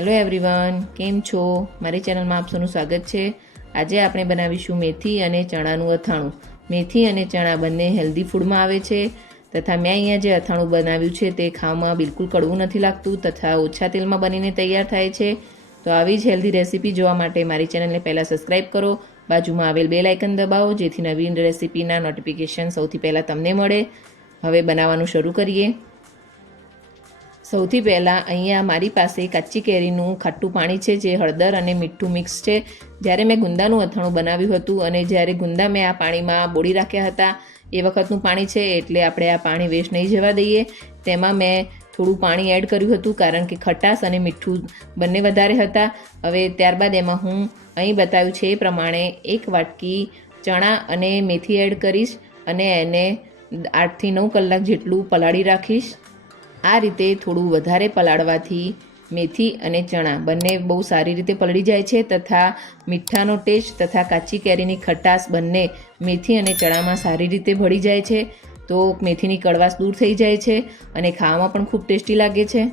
Hello everyone, કેમ છો? મારી ચેનલમાં આપ સૌનું સ્વાગત છે. આજે આપણે બનાવીશું મેથી અને ચણાનું અથાણું. મેથી અને ચણા બંને હેલ્ધી ફૂડમાં આવે છે તથા મેં અહીંયા જે અથાણું બનાવ્યું છે તે ખાવામાં બિલકુલ કડવું નથી લાગતું તથા ઓછા તેલમાં બનીને તૈયાર થાય છે. તો આવી જ હેલ્ધી રેસીપી જોવા માટે મારી ચેનલને પહેલાં સબસ્ક્રાઈબ કરો, બાજુમાં આવેલ બેલ આઇકન દબાવો જેથી નવીન રેસીપીના નોટિફિકેશન સૌથી પહેલાં તમને મળે. હવે બનાવવાનું શરૂ કરીએ. સૌથી પહેલાં અહીંયા મારી પાસે કાચી કેરીનું ખાટું પાણી છે જે હળદર અને મીઠું મિક્સ છે. જ્યારે મેં ગુંદાનું અથાણું બનાવ્યું હતું અને જ્યારે ગુંદા મેં આ પાણીમાં બોળી રાખ્યા હતા એ વખતનું પાણી છે, એટલે આપણે આ પાણી વેસ્ટ નહીં જવા દઈએ. તેમાં મેં થોડું પાણી એડ કર્યું હતું કારણ કે ખટાશ અને મીઠું બંને વધારે હતા. હવે ત્યારબાદ એમાં હું અહીં બતાવ્યું છે એ પ્રમાણે 1 વાટકી ચણા અને મેથી એડ કરીશ અને એને 8 થી 9 કલાક જેટલું પલાળી રાખીશ. આ રીતે થોડું વધારે પલાળવાથી મેથી અને ચણા બંને બહુ સારી રીતે પલળી જાય છે તથા મીઠાનો ટેસ્ટ તથા કાચી કેરીની ખટાશ બંને મેથી અને ચણામાં સારી રીતે ભળી જાય છે. તો મેથીની કડવાશ દૂર થઈ જાય છે અને ખાવામાં પણ ખૂબ ટેસ્ટી લાગે છે.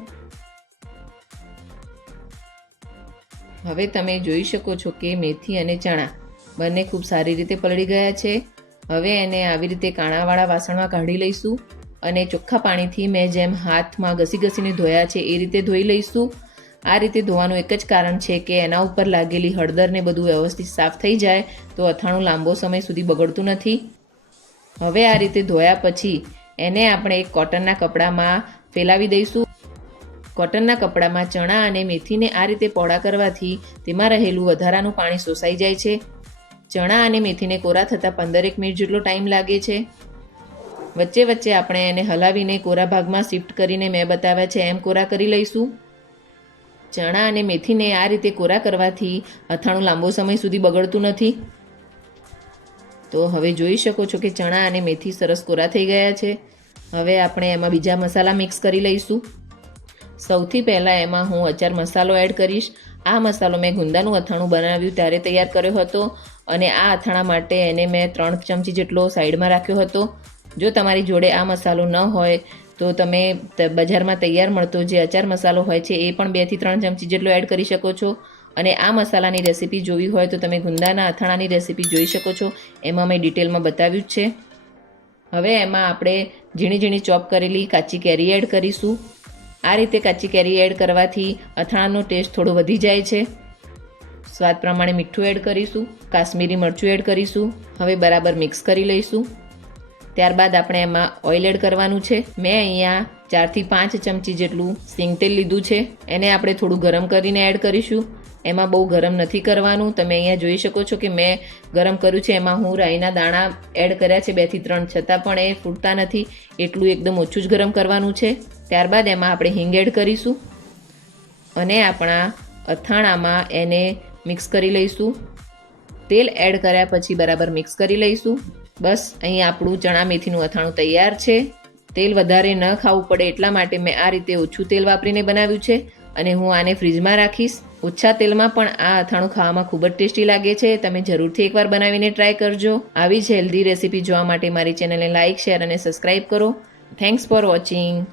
હવે તમે જોઈ શકો છો કે મેથી અને ચણા બંને ખૂબ સારી રીતે પલળી ગયા છે. હવે એને આવી રીતે કાણાવાળા વાસણમાં કાઢી લઈશું અને ચોખ્ખા પાણીથી મેં જેમ હાથમાં ઘસીને ધોયા છે એ રીતે ધોઈ લઈશું. આ રીતે ધોવાનું એક જ કારણ છે કે એના ઉપર લાગેલી હળદર ને બધું વ્યવસ્થિત સાફ થઈ જાય તો અથાણું લાંબો સમય સુધી બગડતું નથી. હવે આ રીતે ધોયા પછી એને આપણે એક કોટનના કપડામાં ફેલાવી દઈશું. કોટનના કપડામાં ચણા અને મેથીને આ રીતે પોળા કરવાથી તેમાં રહેલું વધારાનું પાણી શોષાઈ જાય છે. ચણા અને મેથીને કોરા થતાં 15 મિનિટ જેટલો ટાઈમ લાગે છે. વચ્ચે વચ્ચે આપણે એને હલાવીને કોરા ભાગમાં શિફ્ટ કરીને મેં બતાવ્યા છે એમ કોરા કરી લઈશું. ચણા અને મેથીને આ રીતે કોરા કરવાથી અથાણું લાંબો સમય સુધી બગડતું નથી. તો હવે જોઈ શકો છો કે ચણા અને મેથી સરસ કોરા થઈ ગયા છે. હવે આપણે એમાં બીજા મસાલા મિક્સ કરી લઈશું. સૌથી પહેલાં એમાં હું અચાર મસાલો એડ કરીશ. આ મસાલો મેં ગુંદાનું અથાણું બનાવ્યું ત્યારે તૈયાર કર્યો હતો અને આ અથાણા માટે એને મેં 3 ચમચી જેટલો સાઈડમાં રાખ્યો હતો. જો તમારી જોડે આ મસાલો ન હોય તો તમે બજારમાં તૈયાર મળતો જે અચાર મસાલો હોય છે એ પણ 2 થી 3 ચમચી જેટલો એડ કરી શકો છો. અને આ મસાલાની રેસીપી જોવી હોય તો તમે ગુંદાના અથાણાની રેસીપી જોઈ શકો છો, એમાં મેં ડિટેલમાં બતાવ્યું જ છે. હવે એમાં આપણે ઝીણી ઝીણી ચોપ કરેલી કાચી કેરી એડ કરીશું. આ રીતે કાચી કેરી એડ કરવાથી અથાણાનો ટેસ્ટ થોડો વધી જાય છે. સ્વાદ પ્રમાણે મીઠું એડ કરીશું, કાશ્મીરી મરચું એડ કરીશું. હવે બરાબર મિક્સ કરી લઈશું. ત્યારબાદ આપણે એમાં ઓઇલ એડ કરવાનું છે. મેં અહીંયા 4 થી 5 ચમચી જેટલું સિંગ તેલ લીધું છે. એને આપણે થોડું ગરમ કરીને એડ કરીશું. એમાં બહુ ગરમ નથી કરવાનું. તમે અહીંયા જોઈ શકો છો કે મેં ગરમ કર્યું છે. એમાં હું રાઈના દાણા એડ કર્યા છે 2 થી 3, છતાં પણ એ ફૂટતા નથી. એટલું એકદમ ઓછું જ ગરમ કરવાનું છે. ત્યારબાદ એમાં આપણે હિંગ એડ કરીશું અને આપણા અથાણામાં એને મિક્સ કરી લઈશું. તેલ એડ કર્યા પછી બરાબર મિક્સ કરી લઈશું. બસ અહીં આપણું ચણા મેથીનું અથાણું તૈયાર છે. તેલ વધારે ન ખાવું પડે એટલા માટે મેં આ રીતે ઓછું તેલ વાપરીને બનાવ્યું છે અને હું આને ફ્રીજમાં રાખીશ. ઓછા તેલમાં પણ આ અથાણું ખાવામાં ખૂબ જ ટેસ્ટી લાગે છે. તમે જરૂરથી એકવાર બનાવીને ટ્રાય કરજો. આવી જ હેલ્ધી રેસીપી જોવા માટે મારી ચેનલને લાઇક, શેર અને સબસ્ક્રાઈબ કરો. Thanks for watching.